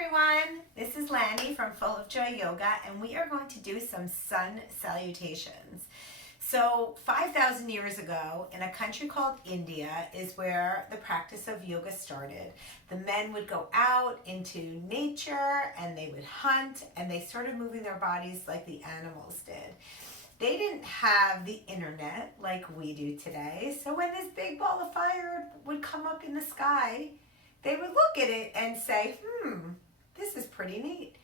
everyone, this is Lani from Full of Joy Yoga, and we are going to do some sun salutations. So 5,000 years ago, in a country called India, is where the practice of yoga started. The men would go out into nature and they would hunt, and they started moving their bodies like the animals did. They didn't have the internet like we do today, so when this big ball of fire would come up in the sky, they would look at it and say, this is pretty neat.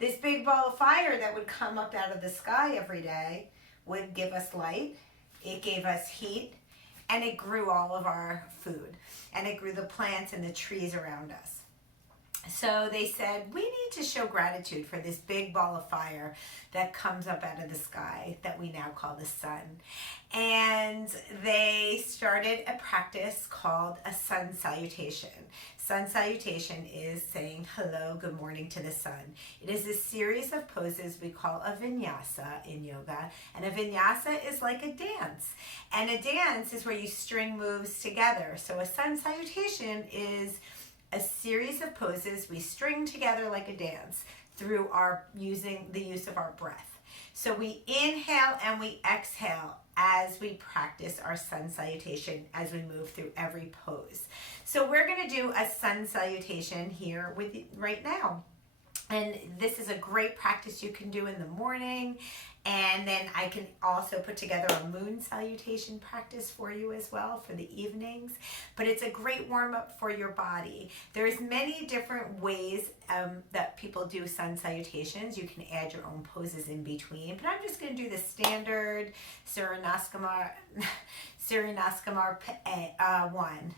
This big ball of fire that would come up out of the sky every day would give us light, it gave us heat, and it grew all of our food, and it grew the plants and the trees around us. So they said, we need to show gratitude for this big ball of fire that comes up out of the sky that we now call the sun. And they started a practice called a sun salutation. Sun salutation is saying hello, good morning to the sun. It is a series of poses we call a vinyasa in yoga. And a vinyasa is like a dance. And a dance is where you string moves together. So a sun salutation is a series of poses we string together like a dance through using the use of our breath. So we inhale and we exhale as we practice our sun salutation as we move through every pose. So we're going to do a sun salutation here with you right now. And this is a great practice you can do in the morning. And then I can also put together a moon salutation practice for you as well for the evenings. But it's a great warm-up for your body. There's many different ways that people do sun salutations. You can add your own poses in between. But I'm just going to do the standard Surya Namaskar one.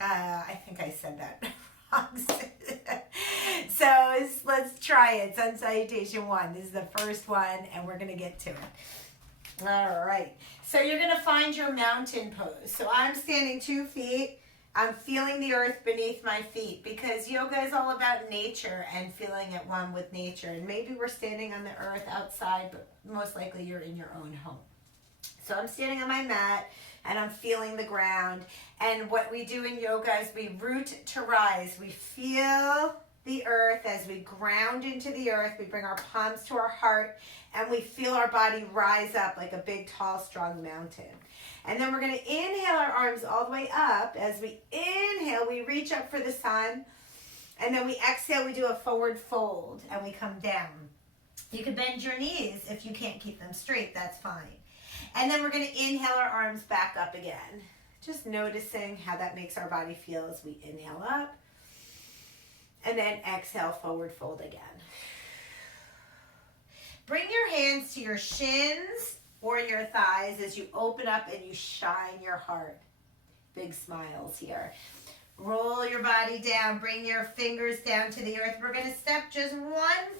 I think I said that wrong. So let's try it. Sun Salutation 1. This is the first one, and we're going to get to it. All right. So you're going to find your mountain pose. So I'm standing 2 feet. I'm feeling the earth beneath my feet because yoga is all about nature and feeling at one with nature. And maybe we're standing on the earth outside, but most likely you're in your own home. So I'm standing on my mat and I'm feeling the ground. And what we do in yoga is we root to rise. We feel the earth as we ground into the earth. We bring our palms to our heart and we feel our body rise up like a big, tall, strong mountain. And then we're going to inhale our arms all the way up. As we inhale, we reach up for the sun. And then we exhale, we do a forward fold and we come down. You can bend your knees if you can't keep them straight, that's fine. And then we're going to inhale our arms back up again. Just noticing how that makes our body feel as we inhale up. And then exhale, forward fold again. Bring your hands to your shins or your thighs as you open up and you shine your heart. Big smiles here. Roll your body down. Bring your fingers down to the earth. We're going to step just 1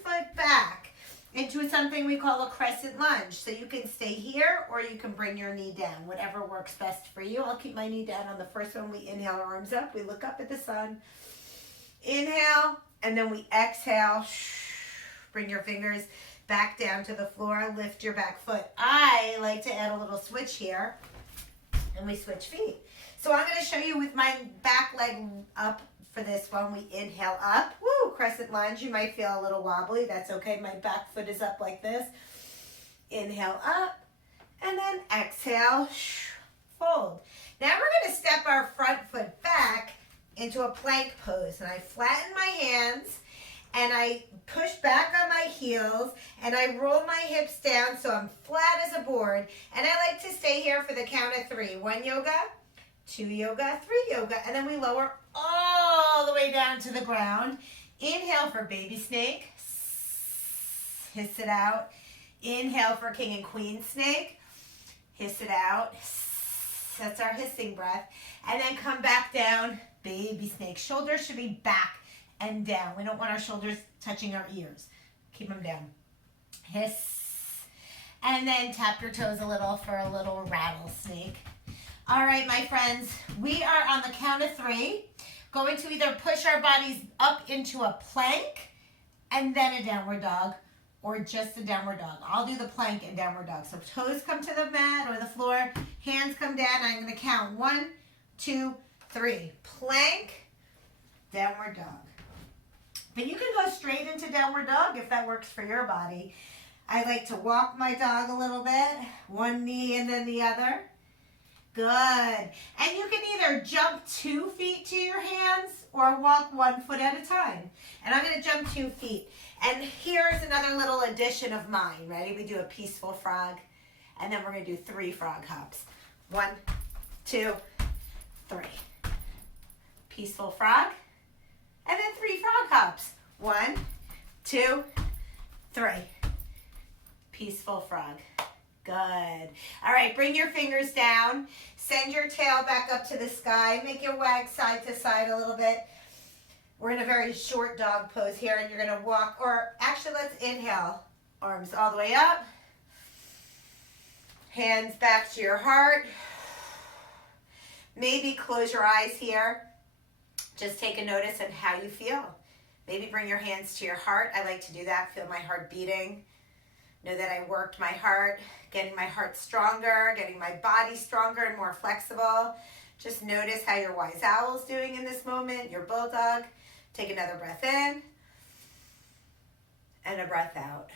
foot back into something we call a crescent lunge. So you can stay here or you can bring your knee down, whatever works best for you. I'll keep my knee down on the first one. We inhale, our arms up. We look up at the sun. Inhale, and then we exhale. Bring your fingers back down to the floor. Lift your back foot. I like to add a little switch here, and we switch feet. So I'm going to show you with my back leg up for this one. We inhale up. Woo, crescent lunge. You might feel a little wobbly. That's okay. My back foot is up like this. Inhale up, and then exhale. Fold. Now we're going to step our front foot back into a plank pose, and I flatten my hands and I push back on my heels and I roll my hips down so I'm flat as a board, and I like to stay here for the count of 3. 1 yoga, 2 yoga, 3 yoga, and then we lower all the way down to the ground. Inhale for baby snake, hiss it out. Inhale for king and queen snake, hiss it out. That's our hissing breath. And then come back down, baby snake. Shoulders should be back and down. We don't want our shoulders touching our ears. Keep them down. Hiss. And then tap your toes a little for a little rattlesnake. All right, my friends, we are on the count of 3 going to either push our bodies up into a plank and then a downward dog, or just a downward dog. I'll do the plank and downward dog. So toes come to the mat or the floor, hands come down. I'm going to count 1, 2, 3. Plank, downward dog. But you can go straight into downward dog if that works for your body. I like to walk my dog a little bit, one knee and then the other. Good. And you can either jump 2 feet to your hands or walk 1 foot at a time. And I'm going to jump 2 feet. And here's another little addition of mine. Ready? We do a peaceful frog. And then we're going to do 3 frog hops. 1, 2, 3. Peaceful frog. And then 3 frog hops. 1, 2, 3. Peaceful frog. Good. All right, bring your fingers down. Send your tail back up to the sky. Make it wag side to side a little bit. We're in a very short dog pose here, and you're going to walk, or actually let's inhale. Arms all the way up. Hands back to your heart. Maybe close your eyes here. Just take a notice of how you feel. Maybe bring your hands to your heart. I like to do that. Feel my heart beating. Know that I worked my heart, getting my heart stronger, getting my body stronger and more flexible. Just notice how your wise owl is doing in this moment, your bulldog. Take another breath in and a breath out.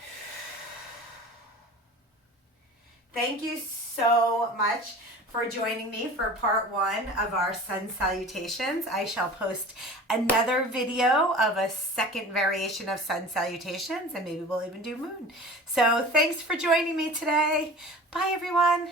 Thank you so much for joining me for part 1 of our Sun Salutations. I shall post another video of a second variation of Sun Salutations, and maybe we'll even do Moon. So thanks for joining me today. Bye, everyone.